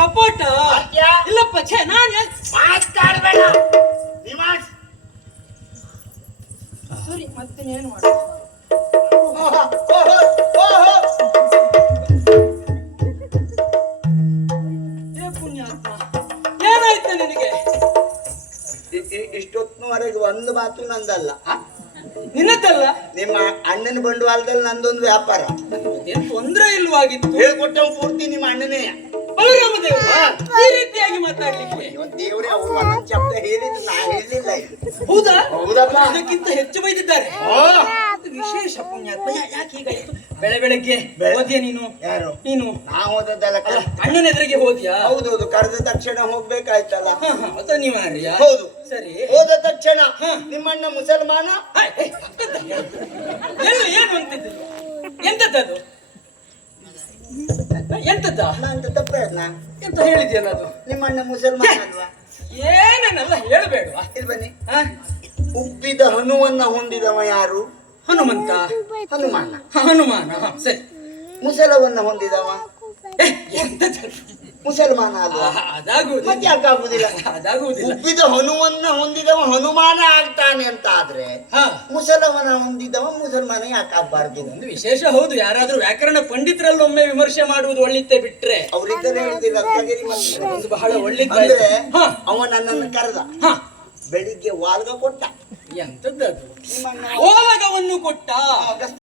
ಕಪೋಟ ಇಲ್ಲಪ್ಪ ಛೇ ನಾನು ಮಾತಾಡ್ಬೇಡ ನಿಮಾಸ್ ಸರಿ ಮತ್ತೆ ಏನು ಮಾಡು ಪುಣ್ಯಾತ್ಮ ಏನಾಯ್ತು ನಿನಗೆ ಇಷ್ಟೊತ್ತಿನವರೆಗೆ ಒಂದು ಮಾತು ನಂದಲ್ಲ ನಿನ್ನದಲ್ಲ ನಿಮ್ಮ ಅಣ್ಣನ ಬಂಡವಾಳದಲ್ಲಿ ನಂದೊಂದು ವ್ಯಾಪಾರ ಏನ್ ತೊಂದ್ರೆ ಇಲ್ವಾಗಿತ್ತು ಹೇಳ್ಕೊಟ್ಟವ್ ಪೂರ್ತಿ ನಿಮ್ಮ ಅಣ್ಣನೇ ಬಲರಾಮ ದೇವ ಈ ರೀತಿಯಾಗಿ ಮಾತಾಡ್ಲಿಕ್ಕೆ ದೇವ್ರೆ ಅವ್ರು ಒಂದೊಂದು ಶಬ್ದ ಹೇಳಿದ್ರು ನಾ ಹೇಳಿಲ್ಲ ಹೌದಾ ಹೌದಪ್ಪ ಅದಕ್ಕಿಂತ ಹೆಚ್ಚು ಬೈದಿದ್ದಾರೆ ಅದು ವಿಶೇಷ ಪುಣ್ಯಾತ್ಮ ಯಾಕೆ ಹೀಗಾಯ್ತು ಬೆಳಗ್ಗೆ ಹೋದ್ಯಾ ನೀನು ಯಾರು ನೀನು ನಾ ಹೋದದ್ದಲ್ಲ ಅಣ್ಣನ ಎದುರಿಗೆ ಹೋದ್ಯಾ ಹೌದೌದು ಕರೆದ ತಕ್ಷಣ ಹೋಗ್ಬೇಕಾಯ್ತಲ್ಲ ಅದು ಅನಿವಾರ್ಯ ಹೌದು ಸರಿ ಹೋದ ತಕ್ಷಣ ನಿಮ್ಮಣ್ಣ ಮುಸಲ್ಮಾನ ಎಲ್ಲ ಏನು ಅಂತಿದ್ದು ಎಂತದ್ದು ಎಂತದ್ದ ಅಂತ ತಪ್ಪೇನ ಎಂತ ಹೇಳಿದ್ಯಲ್ಲ ಅದು ನಿಮ್ಮಣ್ಣ ಮುಸಲ್ಮಾನ ಅಲ್ವಾ ಏನೇನಲ್ಲ ಹೇಳಬೇಡವಾ ಇಲ್ಲಿ ಬನ್ನಿ ಉಬ್ಬಿದ ಹನುವನ್ನ ಹೊಂದಿದವ ಯಾರು ಹನುಮಂತ ಹನುಮಾನ ಹನುಮಾನ ಸರಿ ಮುಸಲವನ್ನ ಹೊಂದಿದವ ಎಂತದ್ದು ಮುಸಲ್ಮಾನ ಅಲ್ವಾ ಅದಾಗುವುದಿಲ್ಲ ಮತ್ತೆ ಯಾಕಾಗುದಿಲ್ಲ ಅದಾಗುವುದಿಲ್ಲ ಉಬ್ಬಿದ ಹನುವನ್ನ ಹೊಂದಿದವ ಹನುಮಾನ ಆಗ್ತಾನೆ ಅಂತ ಆದ್ರೆ ಮುಸಲವನ ಹೊಂದಿದವ ಮುಸಲ್ಮಾನ ಯಾಕಾಗಬಾರ್ದು ಒಂದು ವಿಶೇಷ ಹೌದು ಯಾರಾದ್ರೂ ವ್ಯಾಕರಣ ಪಂಡಿತರಲ್ಲಿ ಒಮ್ಮೆ ವಿಮರ್ಶೆ ಮಾಡುವುದು ಒಳ್ಳಿತ್ತೆ ಬಿಟ್ರೆ ಅವರಿದ್ದರೆ ಹೇಳುದಿಲ್ಲ ಒಂದು ಬಹಳ ಒಳ್ಳಿದ್ದ ಅಂದ್ರೆ ಅವ ನನ್ನನ್ನು ಕರೆದ ಬೆಳಿಗ್ಗೆ ವಾಲ್ಗ ಕೊಟ್ಟ ಎಂತದ್ದು ನಿಮ್ಮಣ್ಣ ಓಲಗವನ್ನು ಕೊಟ್ಟ